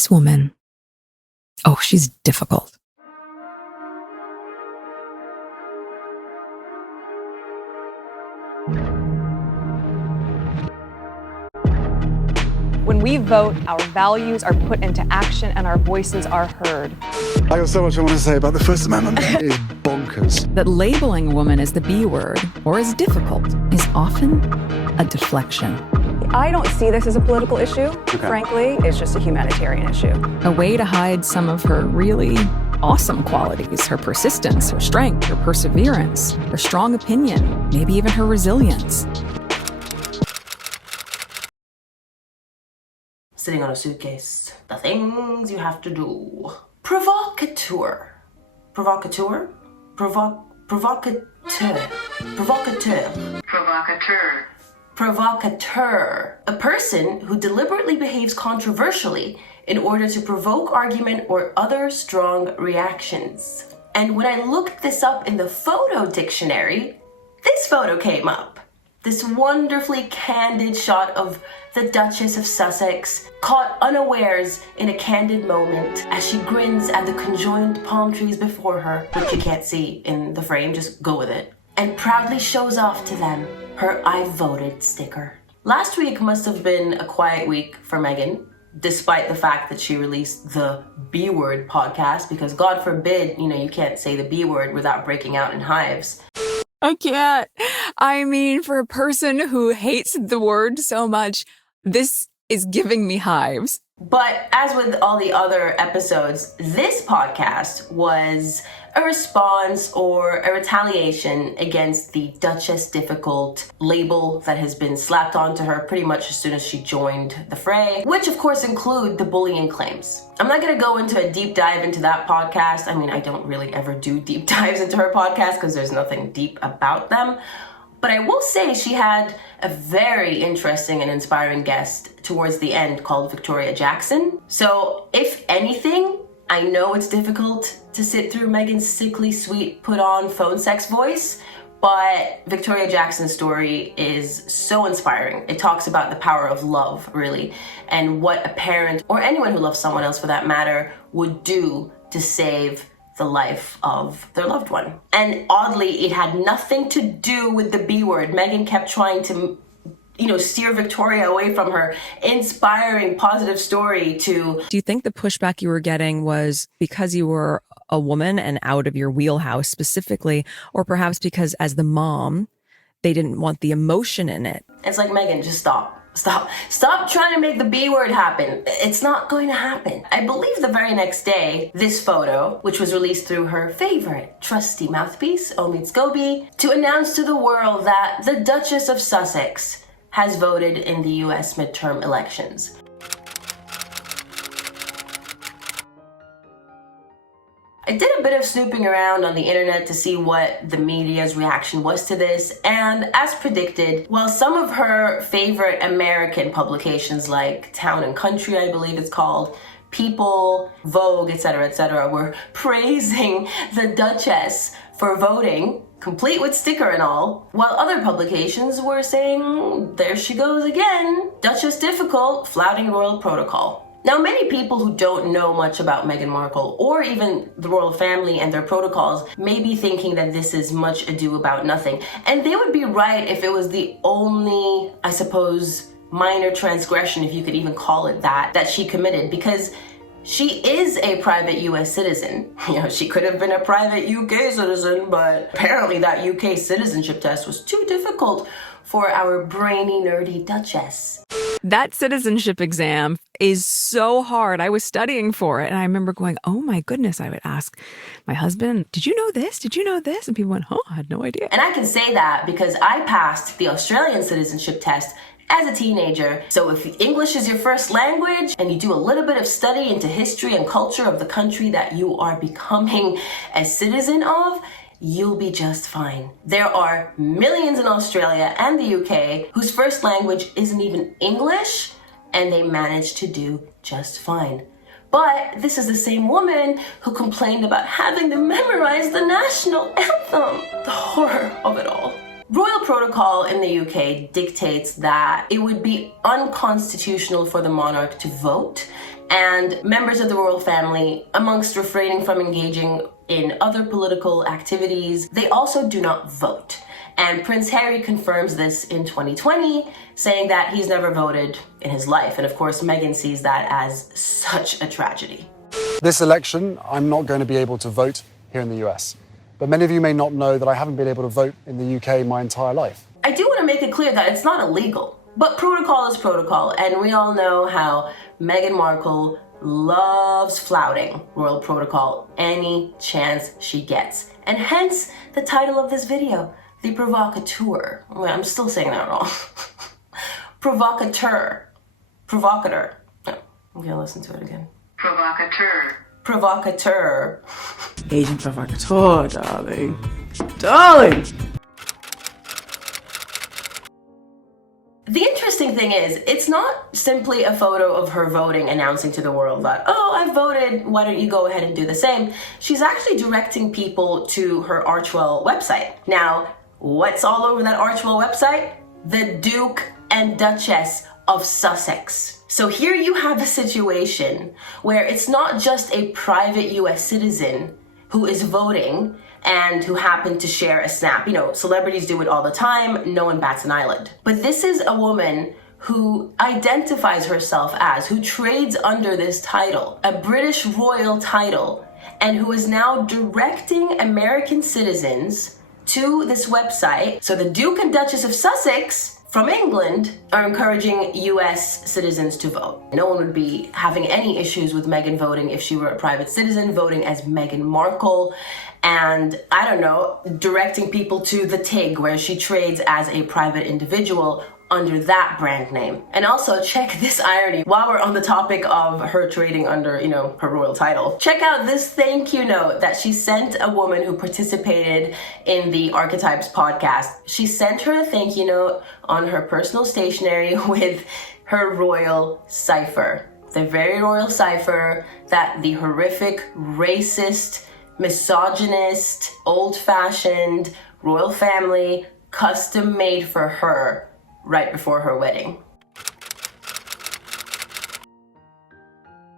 this woman, oh, she's difficult. When we vote, our values are put into action and our voices are heard. I got so much I want to say about the First Amendment. It is bonkers. That labeling a woman as the B word or as difficult is often a deflection. I don't see this as a political issue. Frankly, it's just a humanitarian issue. A way to hide some of her really awesome qualities, her persistence, her strength, her perseverance, her strong opinion, maybe even her resilience. Sitting on a suitcase. The things you have to do. Provocateur. Provocateur? Provocateur. Provocateur. Provocateur. Provocateur. A person who deliberately behaves controversially in order to provoke argument or other strong reactions. And when I looked this up in the photo dictionary, this photo came up. This wonderfully candid shot of the Duchess of Sussex, caught unawares in a candid moment as she grins at the conjoined palm trees before her, which you can't see in the frame, just go with it, and proudly shows off to them her I voted sticker. Last week must have been a quiet week for Meghan, despite the fact that she released the B Word podcast, because God forbid, you can't say the B word without breaking out in hives. I can't. I mean, for a person who hates the word so much, this is giving me hives. But as with all the other episodes, this podcast was a response or a retaliation against the Duchess Difficult label that has been slapped onto her pretty much as soon as she joined the fray, which of course include the bullying claims. I'm not going to go into a deep dive into that podcast. I mean, I don't really ever do deep dives into her podcast because there's nothing deep about them. But I will say she had a very interesting and inspiring guest towards the end called Victoria Jackson. So if anything, I know it's difficult to sit through Meghan's sickly sweet put on phone sex voice, but Victoria Jackson's story is so inspiring. It talks about the power of love, really, and what a parent or anyone who loves someone else for that matter would do to save the life of their loved one. And oddly, it had nothing to do with the B word. Meghan kept trying to, steer Victoria away from her inspiring, positive story to... Do you think the pushback you were getting was because you were a woman and out of your wheelhouse specifically, or perhaps because as the mom, they didn't want the emotion in it? It's like, Meghan, just stop. Stop trying to make the B word happen. It's not going to happen. I believe the very next day, this photo, which was released through her favorite trusty mouthpiece, Omid Scobie, to announce to the world that the Duchess of Sussex has voted in the US midterm elections. I did a bit of snooping around on the internet to see what the media's reaction was to this, and as predicted, while some of her favorite American publications like Town and Country, I believe it's called, People, Vogue, etc., were praising the Duchess for voting, complete with sticker and all, while other publications were saying, there she goes again, Duchess difficult, flouting royal protocol. Now, many people who don't know much about Meghan Markle or even the royal family and their protocols may be thinking that this is much ado about nothing. And they would be right if it was the only, I suppose, minor transgression, if you could even call it that she committed, because she is a private US citizen. She could have been a private UK citizen, but apparently that UK citizenship test was too difficult for our brainy, nerdy Duchess. That citizenship exam is so hard. I was studying for it, and I remember going, oh my goodness, I would ask my husband, did you know this? Did you know this? And people went, oh, I had no idea. And I can say that because I passed the Australian citizenship test as a teenager. So if English is your first language and you do a little bit of study into history and culture of the country that you are becoming a citizen of, you'll be just fine. There are millions in Australia and the UK whose first language isn't even English, and they manage to do just fine. But this is the same woman who complained about having to memorize the national anthem. The horror of it all. Royal protocol in the UK dictates that it would be unconstitutional for the monarch to vote, And members of the royal family, amongst refraining from engaging in other political activities, they also do not vote. And Prince Harry confirms this in 2020, saying that he's never voted in his life. And of course, Meghan sees that as such a tragedy. This election, I'm not going to be able to vote here in the US. But many of you may not know that I haven't been able to vote in the UK my entire life. I do want to make it clear that it's not illegal, but protocol is protocol. And we all know how Meghan Markle loves flouting royal protocol any chance she gets. And hence the title of this video, the Provocateur. Wait, I'm still saying that wrong. Provocateur. Provocateur. No, I'm gonna listen to it again. Provocateur. Provocateur. Agent Provocateur, darling. Darling! The interesting thing is, it's not simply a photo of her voting announcing to the world that, oh, I voted, why don't you go ahead and do the same? She's actually directing people to her Archwell website. Now, what's all over that Archwell website? The Duke and Duchess of Sussex. So here you have a situation where it's not just a private US citizen who is voting and who happened to share a snap. You know, celebrities do it all the time, no one bats an eyelid. But this is a woman who identifies herself as, who trades under this title, a British royal title, and who is now directing American citizens to this website. So the Duke and Duchess of Sussex from England are encouraging US citizens to vote. No one would be having any issues with Meghan voting if she were a private citizen, voting as Meghan Markle, and I don't know, directing people to the TIG, where she trades as a private individual under that brand name. And also, check this irony. While we're on the topic of her trading under, you know, her royal title, check out this thank you note that she sent a woman who participated in the Archetypes podcast. She sent her a thank you note on her personal stationery with her royal cipher. The very royal cipher that the horrific, racist, misogynist, old-fashioned royal family custom made for her right before her wedding.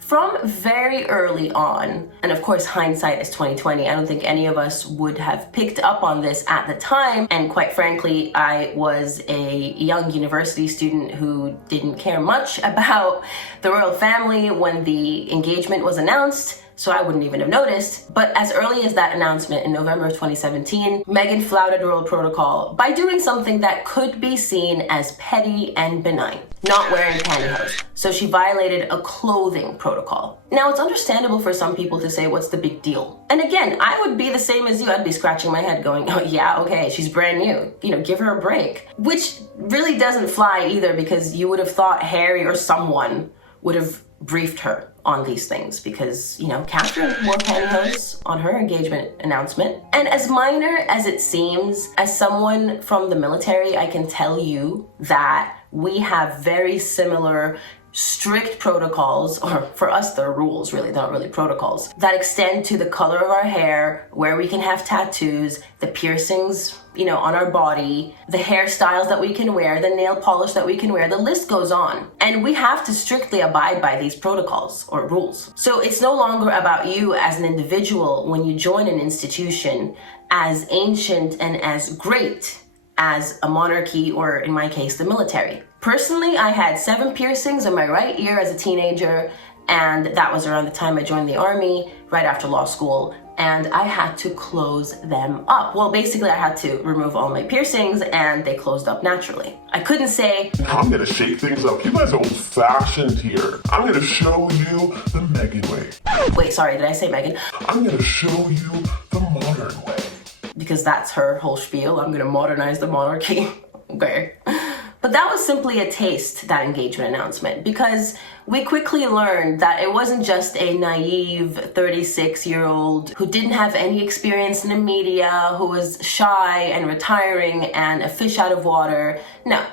From very early on, and of course hindsight is 2020, I don't think any of us would have picked up on this at the time, and quite frankly, I was a young university student who didn't care much about the royal family when the engagement was announced, so I wouldn't even have noticed. But as early as that announcement in November of 2017, Meghan flouted royal protocol by doing something that could be seen as petty and benign, not wearing pantyhose. So she violated a clothing protocol. Now, it's understandable for some people to say, what's the big deal? And again, I would be the same as you. I'd be scratching my head going, oh yeah, okay, she's brand new. You know, give her a break. Which really doesn't fly either, because you would have thought Harry or someone would have briefed her on these things, because, you know, Catherine wore pantyhose on her engagement announcement. And as minor as it seems, as someone from the military, I can tell you that we have very similar strict protocols, or for us they're rules really, they're not really protocols, that extend to the color of our hair, where we can have tattoos, the piercings, you know, on our body, the hairstyles that we can wear, the nail polish that we can wear, the list goes on. And we have to strictly abide by these protocols or rules. So it's no longer about you as an individual when you join an institution as ancient and as great as a monarchy, or in my case, the military. Personally, I had 7 piercings in my right ear as a teenager, and that was around the time I joined the army, right after law school, and I had to close them up. Well, basically I had to remove all my piercings, and they closed up naturally. I couldn't say, I'm gonna shake things up. You guys are old-fashioned here. I'm gonna show you the Meghan way. Wait, sorry, did I say Meghan? I'm gonna show you the modern way. Because that's her whole spiel. I'm gonna modernize the monarchy. Okay. But that was simply a taste, that engagement announcement, because we quickly learned that it wasn't just a naive 36-year-old who didn't have any experience in the media, who was shy and retiring and a fish out of water. No,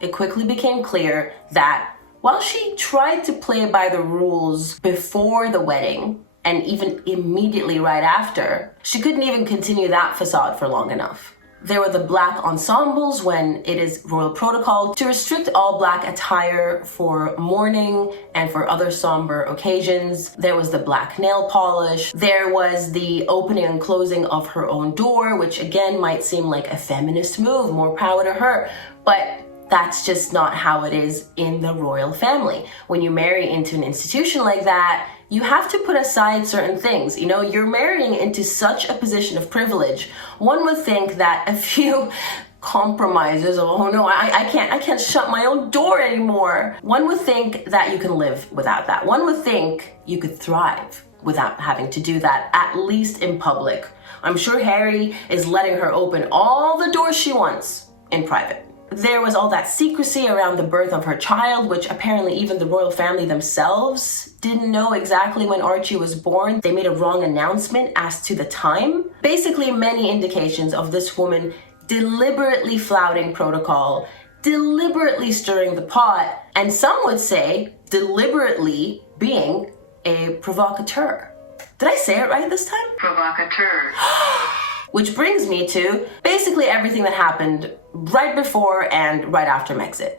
it quickly became clear that while she tried to play by the rules before the wedding, and even immediately right after, she couldn't even continue that facade for long enough. There were the black ensembles when it is royal protocol to restrict all black attire for mourning and for other somber occasions. There was the black nail polish. There was the opening and closing of her own door, which again might seem like a feminist move, more power to her, but that's just not how it is in the royal family. When you marry into an institution like that, you have to put aside certain things. You know, you're marrying into such a position of privilege. One would think that a few compromises of, oh no, I can't shut my own door anymore. One would think that you can live without that. One would think you could thrive without having to do that, at least in public. I'm sure Harry is letting her open all the doors she wants in private. There was all that secrecy around the birth of her child, which apparently even the royal family themselves didn't know exactly when Archie was born. They made a wrong announcement as to the time. Basically, many indications of this woman deliberately flouting protocol, deliberately stirring the pot, and some would say deliberately being a provocateur. Did I say it right this time? Provocateur. Which brings me to basically everything that happened right before and right after Megxit.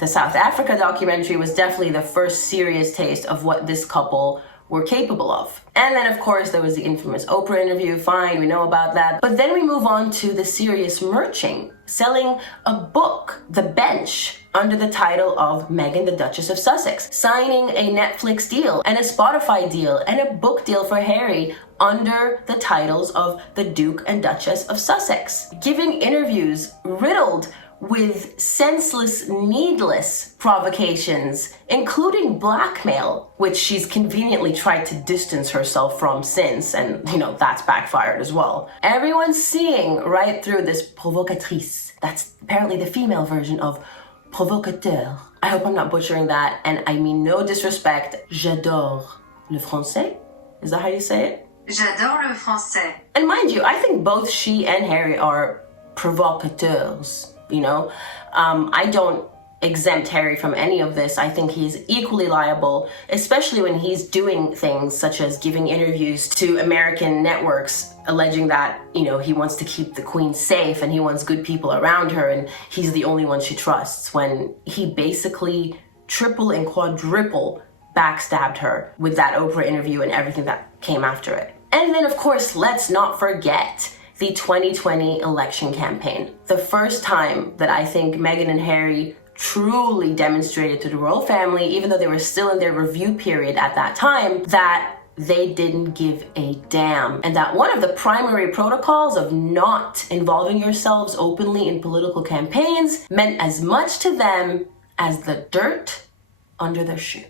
The South Africa documentary was definitely the first serious taste of what this couple were capable of. And then, of course, there was the infamous Oprah interview. Fine, we know about that. But then we move on to the serious merching, selling a book, The Bench, under the title of Meghan, the Duchess of Sussex, signing a Netflix deal and a Spotify deal and a book deal for Harry under the titles of the Duke and Duchess of Sussex, giving interviews riddled with senseless, needless provocations, including blackmail, which she's conveniently tried to distance herself from since, and, you know, that's backfired as well. Everyone's seeing right through this provocatrice. That's apparently the female version of provocateur. I hope I'm not butchering that, and I mean no disrespect. J'adore le français. Is that how you say it? J'adore le français. And mind you, I think both she and Harry are provocateurs. You know, I don't exempt Harry from any of this. I think he's equally liable, especially when he's doing things such as giving interviews to American networks alleging that, you know, he wants to keep the Queen safe and he wants good people around her and he's the only one she trusts, when he basically triple and quadruple backstabbed her with that Oprah interview and everything that came after it. And then, of course, let's not forget the 2020 election campaign. The first time that I think Meghan and Harry truly demonstrated to the royal family, even though they were still in their review period at that time, that they didn't give a damn. And that one of the primary protocols of not involving yourselves openly in political campaigns meant as much to them as the dirt under their shoe.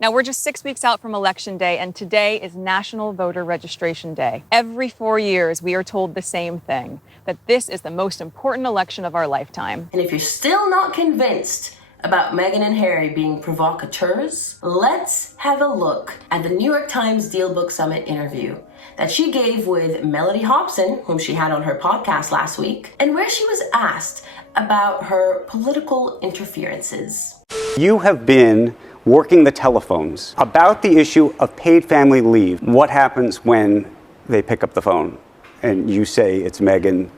Now, we're just 6 weeks out from Election Day, and today is National Voter Registration Day. Every 4 years, we are told the same thing, that this is the most important election of our lifetime. And if you're still not convinced about Meghan and Harry being provocateurs, let's have a look at the New York Times Deal Book Summit interview that she gave with Melody Hobson, whom she had on her podcast last week, and where she was asked about her political interferences. You have been working the telephones about the issue of paid family leave. What happens when they pick up the phone and you say it's Meghan?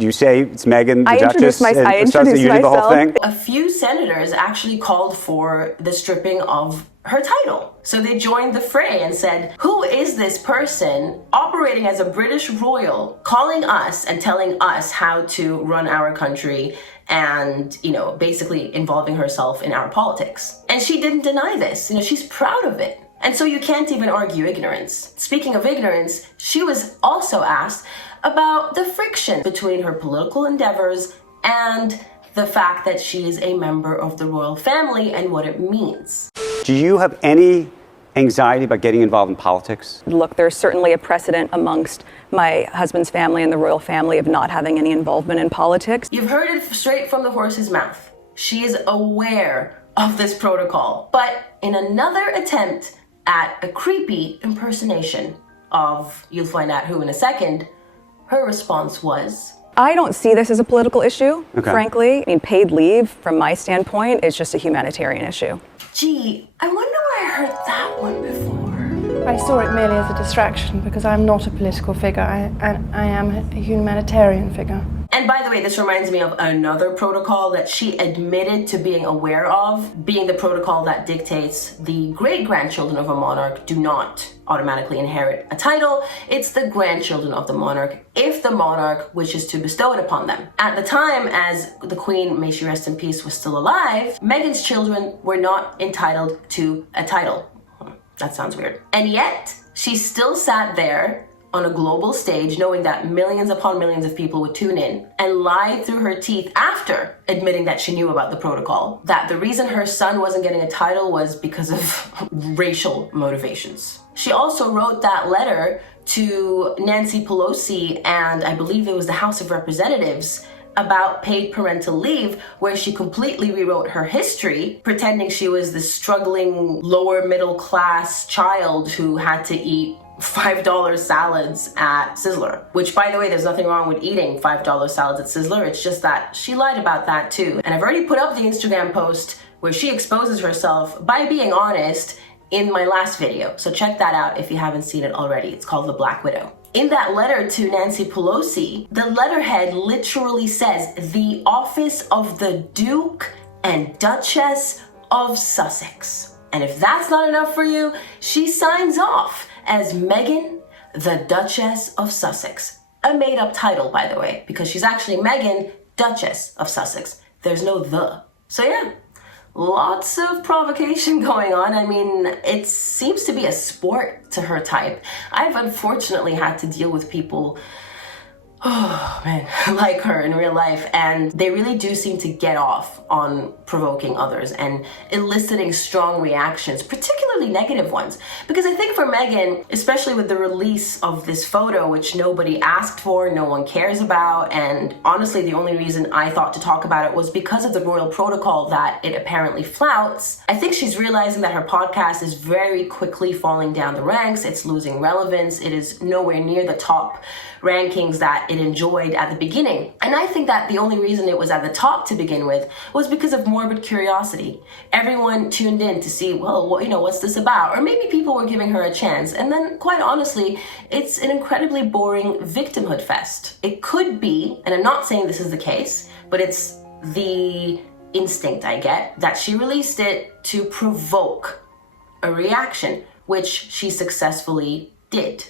You say it's Meghan, the Duchess, I introduced the whole thing? A few senators actually called for the stripping of her title. So they joined the fray and said, who is this person operating as a British royal, calling us and telling us how to run our country and, you know, basically involving herself in our politics? And she didn't deny this. You know, she's proud of it. And so you can't even argue ignorance. Speaking of ignorance, she was also asked about the friction between her political endeavors and the fact that she is a member of the royal family and what it means. Do you have any anxiety about getting involved in politics? Look, there's certainly a precedent amongst my husband's family and the royal family of not having any involvement in politics. You've heard it straight from the horse's mouth. She is aware of this protocol, but in another attempt at a creepy impersonation of, you'll find out who in a second, her response was, I don't see this as a political issue, frankly. I mean, paid leave, from my standpoint, is just a humanitarian issue. Gee, I wonder where I heard that one before. I saw it merely as a distraction because I'm not a political figure. I am a humanitarian figure. And by the way, this reminds me of another protocol that she admitted to being aware of, being the protocol that dictates the great-grandchildren of a monarch do not automatically inherit a title. It's the grandchildren of the monarch if the monarch wishes to bestow it upon them. At the time, as the Queen, may she rest in peace, was still alive, Meghan's children were not entitled to a title. That sounds weird. And yet, she still sat there on a global stage knowing that millions upon millions of people would tune in and lied through her teeth after admitting that she knew about the protocol, that the reason her son wasn't getting a title was because of racial motivations. She also wrote that letter to Nancy Pelosi and I believe it was the House of Representatives about paid parental leave, where she completely rewrote her history, pretending she was this struggling lower middle class child who had to eat $5 salads at Sizzler. Which, by the way, there's nothing wrong with eating $5 salads at Sizzler. It's just that she lied about that too. And I've already put up the Instagram post where she exposes herself by being honest in my last video. So check that out if you haven't seen it already. It's called The Black Widow. In that letter to Nancy Pelosi, the letterhead literally says, the office of the Duke and Duchess of Sussex. And if that's not enough for you, she signs off as Meghan, the Duchess of Sussex. A made-up title, by the way, because she's actually Meghan, Duchess of Sussex. There's no the. So yeah, lots of provocation going on. I mean, it seems to be a sport to her type. I've unfortunately had to deal with people, oh man, like her in real life, and they really do seem to get off on provoking others and eliciting strong reactions, particularly negative ones. Because I think for Meghan, especially with the release of this photo, which nobody asked for, no one cares about, and honestly the only reason I thought to talk about it was because of the royal protocol that it apparently flouts, I think she's realizing that her podcast is very quickly falling down the ranks. It's losing relevance. It is nowhere near the top rankings that it enjoyed at the beginning. And I think that the only reason it was at the top to begin with was because of morbid curiosity. Everyone tuned in to see, well, what's this about? Or maybe people were giving her a chance. And then, quite honestly, it's an incredibly boring victimhood fest. It could be, and I'm not saying this is the case, but it's the instinct I get, that she released it to provoke a reaction, which she successfully did.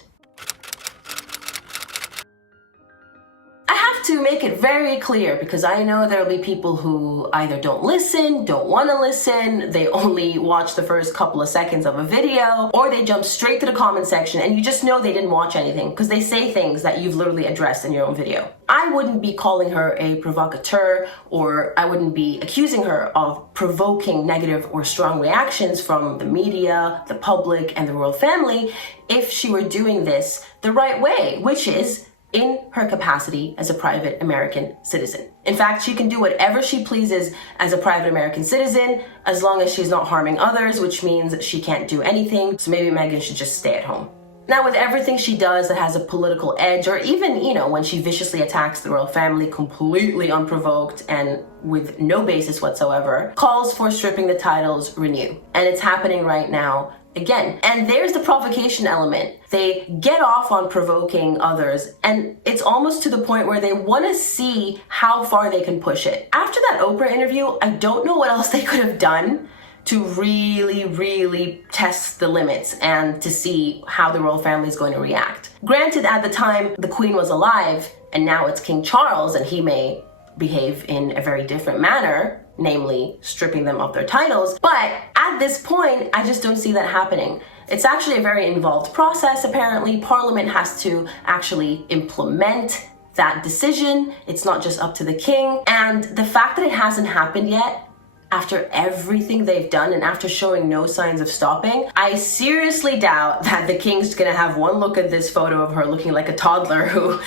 To make it very clear, because I know there will be people who either don't listen, don't want to listen, they only watch the first couple of seconds of a video, or they jump straight to the comment section and you just know they didn't watch anything because they say things that you've literally addressed in your own video. I wouldn't be calling her a provocateur, or I wouldn't be accusing her of provoking negative or strong reactions from the media, the public, and the royal family if she were doing this the right way, which is in her capacity as a private American citizen. In fact, she can do whatever she pleases as a private American citizen as long as she's not harming others, which means she can't do anything. So maybe Meghan should just stay at home. Now, with everything she does that has a political edge, or even, when she viciously attacks the royal family completely unprovoked and with no basis whatsoever, calls for stripping the titles renew. And it's happening right now again. And there's the provocation element. They get off on provoking others, and it's almost to the point where they want to see how far they can push it. After that Oprah interview, I don't know what else they could have done to really, really test the limits and to see how the royal family is going to react. Granted, at the time, the Queen was alive, and now it's King Charles, and he may behave in a very different manner, namely stripping them of their titles. But at this point, I just don't see that happening. It's actually a very involved process, apparently. Parliament has to actually implement that decision. It's not just up to the king. And the fact that it hasn't happened yet, after everything they've done and after showing no signs of stopping, I seriously doubt that the king's gonna have one look at this photo of her looking like a toddler who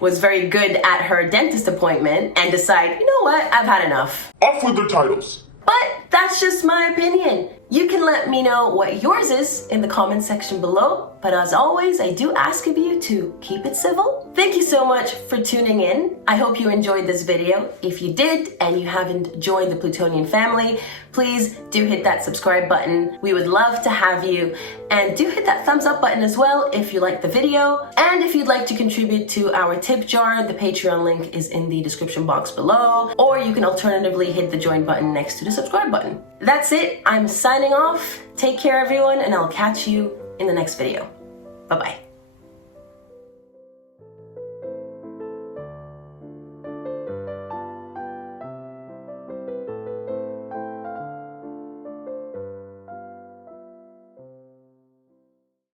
was very good at her dentist appointment and decide, you know what, I've had enough. Off with their titles. But that's just my opinion. You can let me know what yours is in the comment section below. But as always, I do ask of you to keep it civil. Thank you so much for tuning in. I hope you enjoyed this video. If you did and you haven't joined the Plutonian family, please do hit that subscribe button. We would love to have you. And do hit that thumbs up button as well if you liked the video. And if you'd like to contribute to our tip jar, the Patreon link is in the description box below. Or you can alternatively hit the join button next to the subscribe button. That's it. I'm signing off. Take care, everyone, and I'll catch you in the next video. Bye-bye.